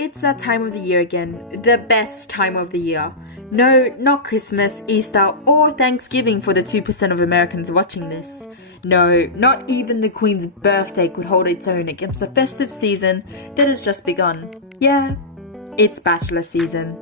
It's that time of the year again, the best time of the year. No, not Christmas, Easter, or Thanksgiving for the 2% of Americans watching this. No, not even the Queen's birthday could hold its own against the festive season that has just begun. Yeah, it's Bachelor season.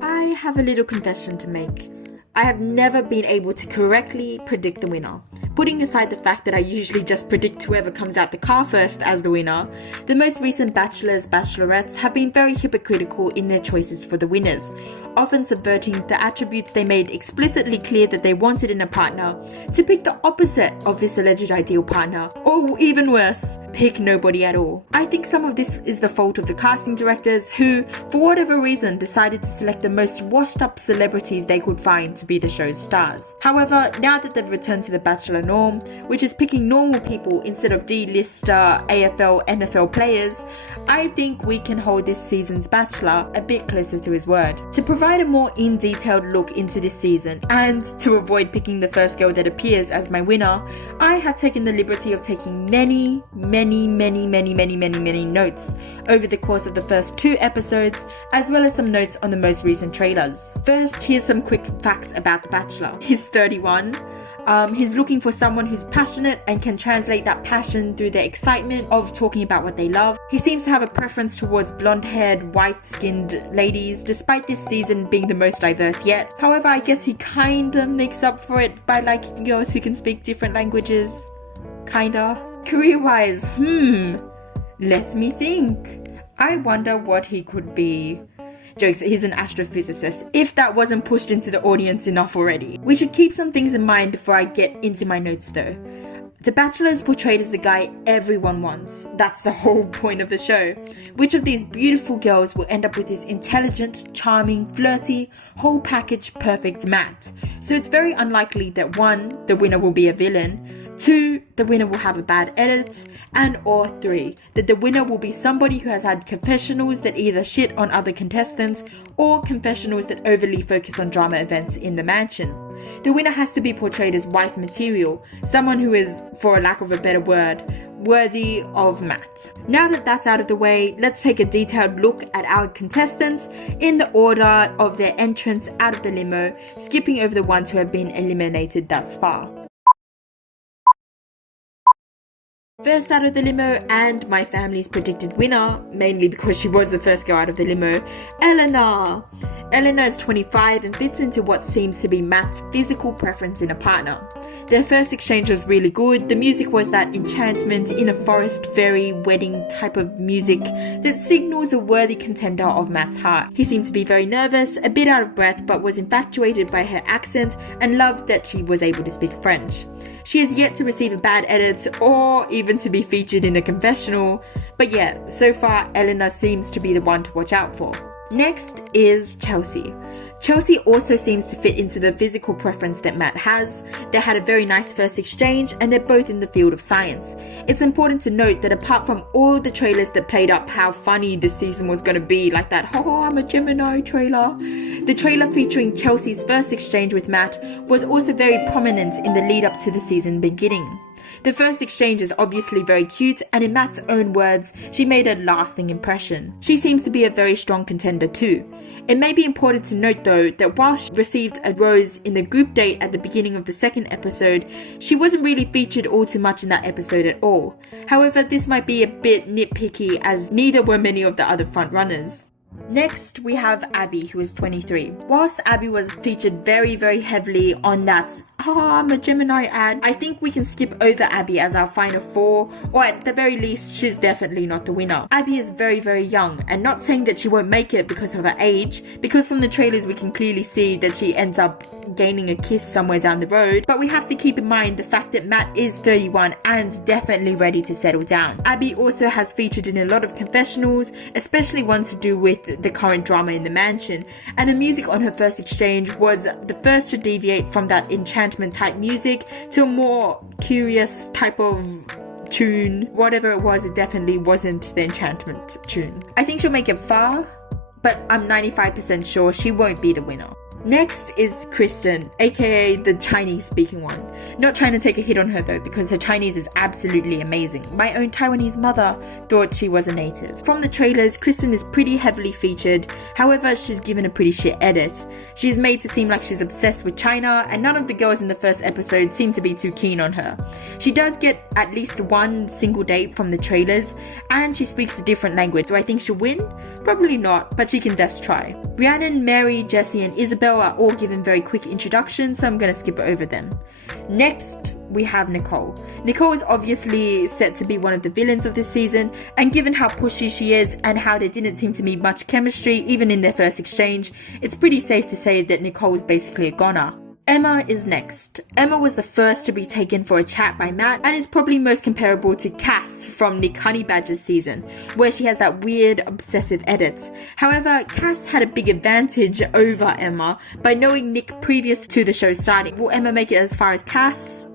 I have a little confession to make. I have never been able to correctly predict the winner. Putting aside the fact that I usually just predict whoever comes out the car first as the winner, the most recent bachelors, bachelorettes have been very hypocritical in their choices for the winners, often subverting the attributes they made explicitly clear that they wanted in a partner to pick the opposite of this alleged ideal partner, or even worse, pick nobody at all. I think some of this is the fault of the casting directors who, for whatever reason, decided to select the most washed up celebrities they could find to be the show's stars. However, now that they've returned to the Bachelor norm, which is picking normal people instead of D-lister AFL, NFL players, I think we can hold this season's Bachelor a bit closer to his word. To provide a more in-detailed look into this season, and to avoid picking the first girl that appears as my winner, I have taken the liberty of taking many notes over the course of the first 2 episodes, as well as some notes on the most recent trailers. First, here's some quick facts about The Bachelor. He's 31. He's looking for someone who's passionate and can translate that passion through the excitement of talking about what they love. He seems to have a preference towards blonde-haired, white-skinned ladies, despite this season being the most diverse yet. However, I guess he kinda makes up for it by liking girls who can speak different languages. Kinda. Career-wise, let me think. I wonder what he could be. Jokes, he's an astrophysicist, if that wasn't pushed into the audience enough already. We should keep some things in mind before I get into my notes though. The Bachelor is portrayed as the guy everyone wants. That's the whole point of the show. Which of these beautiful girls will end up with this intelligent, charming, flirty, whole package perfect Matt? So it's very unlikely that 1, the winner will be a villain, 2, the winner will have a bad edit, and or 3, that the winner will be somebody who has had confessionals that either shit on other contestants or confessionals that overly focus on drama events in the mansion. The winner has to be portrayed as wife material, someone who is, for a lack of a better word, worthy of Matt. Now that that's out of the way, let's take a detailed look at our contestants in the order of their entrance out of the limo, skipping over the ones who have been eliminated thus far. First out of the limo, and my family's predicted winner, mainly because she was the first girl out of the limo, Eleanor. Eleanor is 25 and fits into what seems to be Matt's physical preference in a partner. Their first exchange was really good. The music was that enchantment in a forest fairy wedding type of music that signals a worthy contender of Matt's heart. He seemed to be very nervous, a bit out of breath, but was infatuated by her accent and loved that she was able to speak French. She has yet to receive a bad edit or even to be featured in a confessional, but yeah, so far Eleanor seems to be the one to watch out for. Next is Chelsea. Chelsea also seems to fit into the physical preference that Matt has. They had a very nice first exchange and they're both in the field of science. It's important to note that apart from all the trailers that played up how funny this season was going to be, like that "Oh, I'm a Gemini" trailer, the trailer featuring Chelsea's first exchange with Matt was also very prominent in the lead up to the season beginning. The first exchange is obviously very cute, and in Matt's own words, she made a lasting impression. She seems to be a very strong contender too. It may be important to note though that while she received a rose in the group date at the beginning of the second episode, she wasn't really featured all too much in that episode at all. However, this might be a bit nitpicky as neither were many of the other frontrunners. Next, we have Abbey, who is 23. Whilst Abbey was featured very heavily on that I'm a Gemini ad, I think we can skip over Abbey as our final 4, or at the very least, she's definitely not the winner. Abbey is very young, and not saying that she won't make it because of her age, because from the trailers we can clearly see that she ends up gaining a kiss somewhere down the road, but we have to keep in mind the fact that Matt is 31 and definitely ready to settle down. Abbey also has featured in a lot of confessionals, especially ones to do with the current drama in the mansion, and the music on her first exchange was the first to deviate from that enchantment type music to a more curious type of tune. Whatever it was, it definitely wasn't the enchantment tune. I think she'll make it far, but I'm 95% sure she won't be the winner. Next is Kristen, aka the Chinese speaking one. Not trying to take a hit on her though, because her Chinese is absolutely amazing. My own Taiwanese mother thought she was a native. From the trailers, Kristen is pretty heavily featured, however she's given a pretty shit edit. She's made to seem like she's obsessed with China, and none of the girls in the first episode seem to be too keen on her. She does get at least one single date from the trailers, and she speaks a different language. Do I think she'll win? Probably not, but she can just try. Rhiannon, Mary, Jessie and Isabel are all given very quick introductions, so I'm going to skip over them. Next, we have Nicole. Nicole is obviously set to be one of the villains of this season, and given how pushy she is and how there didn't seem to be much chemistry even in their first exchange, it's pretty safe to say that Nicole is basically a goner. Emma is next. Emma was the first to be taken for a chat by Matt and is probably most comparable to Cass from Nick Honeybadger's season, where she has that weird obsessive edits. However, Cass had a big advantage over Emma by knowing Nick previous to the show starting. Will Emma make it as far as Cass?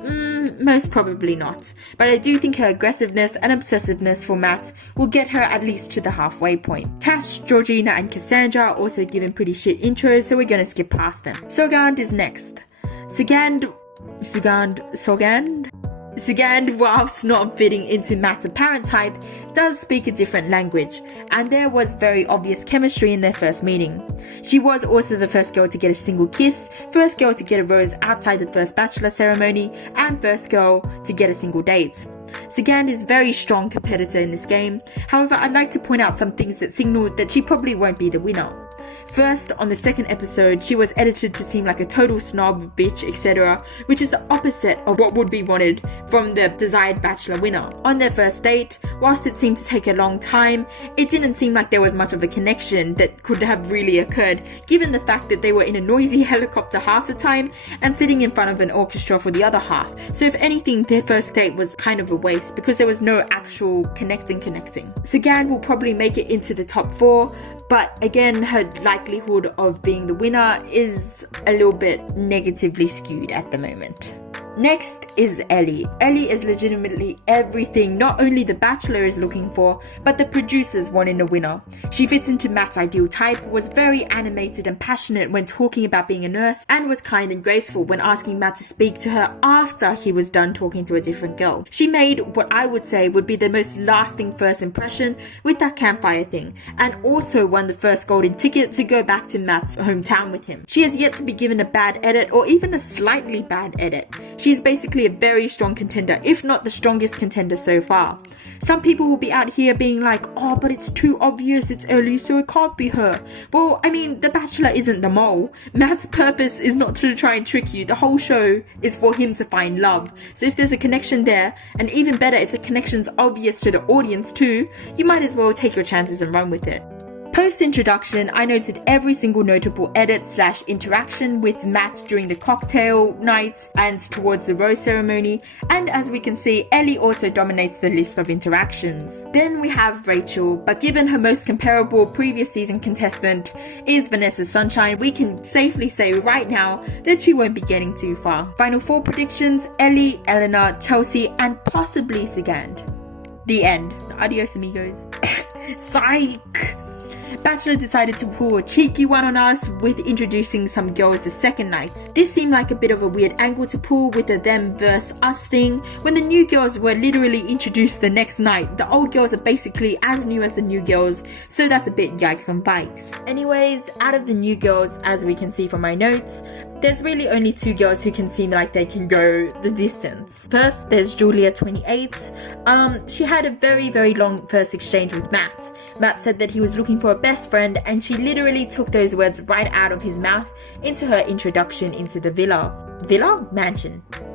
Most probably not. But I do think her aggressiveness and obsessiveness for Matt will get her at least to the halfway point. Tash, Georgina and Cassandra are also given pretty shit intros, so we're gonna skip past them. Sogand is next. Sugand, whilst not fitting into Matt's apparent type, does speak a different language, and there was very obvious chemistry in their first meeting. She was also the first girl to get a single kiss, first girl to get a rose outside the first bachelor ceremony, and first girl to get a single date. Sugand is a very strong competitor in this game, however I'd like to point out some things that signal that she probably won't be the winner. First, on the second episode, she was edited to seem like a total snob, bitch, etc., which is the opposite of what would be wanted from the desired bachelor winner. On their first date, whilst it seemed to take a long time, it didn't seem like there was much of a connection that could have really occurred, given the fact that they were in a noisy helicopter half the time and sitting in front of an orchestra for the other half. So if anything, their first date was kind of a waste because there was no actual connecting. Sugand will probably make it into the top 4, but again, her likelihood of being the winner is a little bit negatively skewed at the moment. Next is Ellie. Ellie is legitimately everything not only the Bachelor is looking for, but the producers want in a winner. She fits into Matt's ideal type, was very animated and passionate when talking about being a nurse, and was kind and graceful when asking Matt to speak to her after he was done talking to a different girl. She made what I would say would be the most lasting first impression with that campfire thing, and also won the first golden ticket to go back to Matt's hometown with him. She has yet to be given a bad edit or even a slightly bad edit. She is basically a very strong contender, if not the strongest contender so far. Some people will be out here being like, oh, but it's too obvious, it's Ellie, so it can't be her. Well, I mean, the Bachelor isn't the mole. Matt's purpose is not to try and trick you. The whole show is for him to find love. So if there's a connection there, and even better if the connection's obvious to the audience too, you might as well take your chances and run with it. Post-introduction, I noted every single notable edit/interaction with Matt during the cocktail night and towards the rose ceremony, and as we can see, Ellie also dominates the list of interactions. Then we have Rachel, but given her most comparable previous season contestant is Vanessa Sunshine, we can safely say right now that she won't be getting too far. Final 4 predictions: Ellie, Eleanor, Chelsea, and possibly Sugand. The end. Adios, amigos. Psych! Bachelor decided to pull a cheeky one on us with introducing some girls the second night. This seemed like a bit of a weird angle to pull with the them versus us thing when the new girls were literally introduced the next night. The old girls are basically as new as the new girls, so that's a bit yikes on bikes. Anyways, out of the new girls, as we can see from my notes, there's really only 2 girls who can seem like they can go the distance. First, there's Julia, 28. She had a very long first exchange with Matt. Matt said that he was looking for a best friend, and she literally took those words right out of his mouth into her introduction into the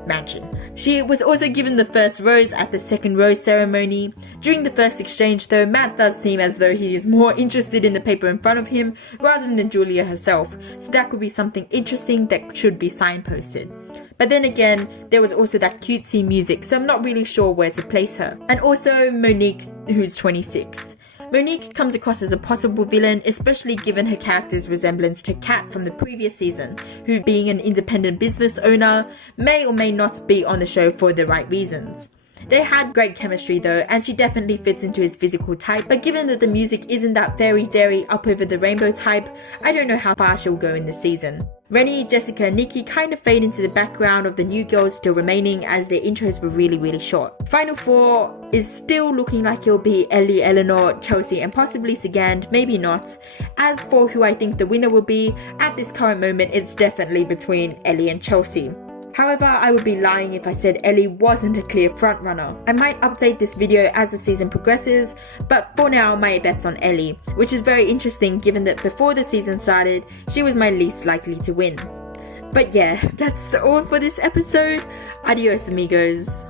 mansion. She was also given the first rose at the second rose ceremony. During the first exchange though, Matt does seem as though he is more interested in the paper in front of him rather than Julia herself, so that could be something interesting that should be signposted. But then again, there was also that cutesy music, so I'm not really sure where to place her. And also Monique, who's 26. Monique comes across as a possible villain, especially given her character's resemblance to Kat from the previous season, who, being an independent business owner, may or may not be on the show for the right reasons. They had great chemistry though, and she definitely fits into his physical type, but given that the music isn't that fairy dairy up over the rainbow type, I don't know how far she'll go in the season. Rennie, Jessica and Nikki kind of fade into the background of the new girls still remaining as their intros were really short. Final four is still looking like it'll be Ellie, Eleanor, Chelsea and possibly Sigand, maybe not. As for who I think the winner will be, at this current moment it's definitely between Ellie and Chelsea. However, I would be lying if I said Ellie wasn't a clear frontrunner. I might update this video as the season progresses, but for now my bet's on Ellie, which is very interesting given that before the season started, she was my least likely to win. But yeah, that's all for this episode. Adios amigos.